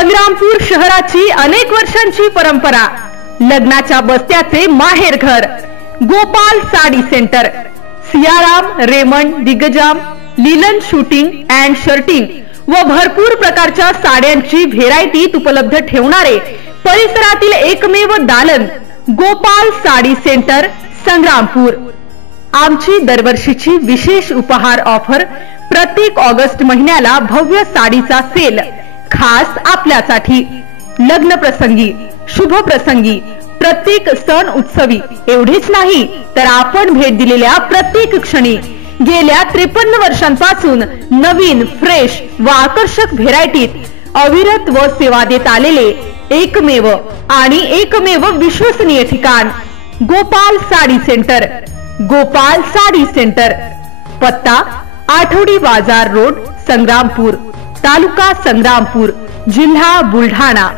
संग्रामपूर शहराची अनेक वर्षांची परंपरा, लग्नाच्या बस्त्याचे माहेरघर, Gopal sari centre, Siyaram, Raymond, Digjam, linen suiting and shirting व भरपूर प्रकारच्या साड्यांची व्हेरायटीत उपलब्ध ठेवणारे परिसरातील एकमेव दालन गोपाल साडी सेंटर संग्रामपूर। आमची दरवर्षीची विशेष उपहार ऑफर, प्रत्येक ऑगस्ट महिन्याला भव्य साडीचा सेल खास आपल्यासाठी। लग्न प्रसंगी, शुभ प्रसंगी, प्रत्येक सण उत्सवी एवढेच नाही तर आपण भेट दिलेल्या प्रत्येक क्षणी गेल्या 53 वर्षांपासून नवीन, फ्रेश व आकर्षक व्हेरायटीत अविरत व सेवा देत आलेले एकमेव आणि एकमेव विश्वसनीय ठिकाण गोपाल साडी सेंटर। गोपाल साडी सेंटर, पत्ता आठवडी बाजार रोड, संग्रामपूर, तालुका संग्रामपूर, जिल्हा बुलढाणा।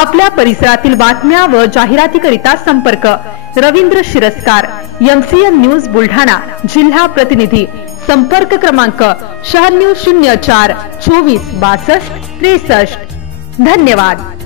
आपल्या परिसरातील बातम्या व जाहिरातीकरिता संपर्क रवींद्र शिरस्कार, MCN न्यूज बुलढाणा, जिल्हा प्रतिनिधी। संपर्क क्रमांक 9604 24 62 63। धन्यवाद।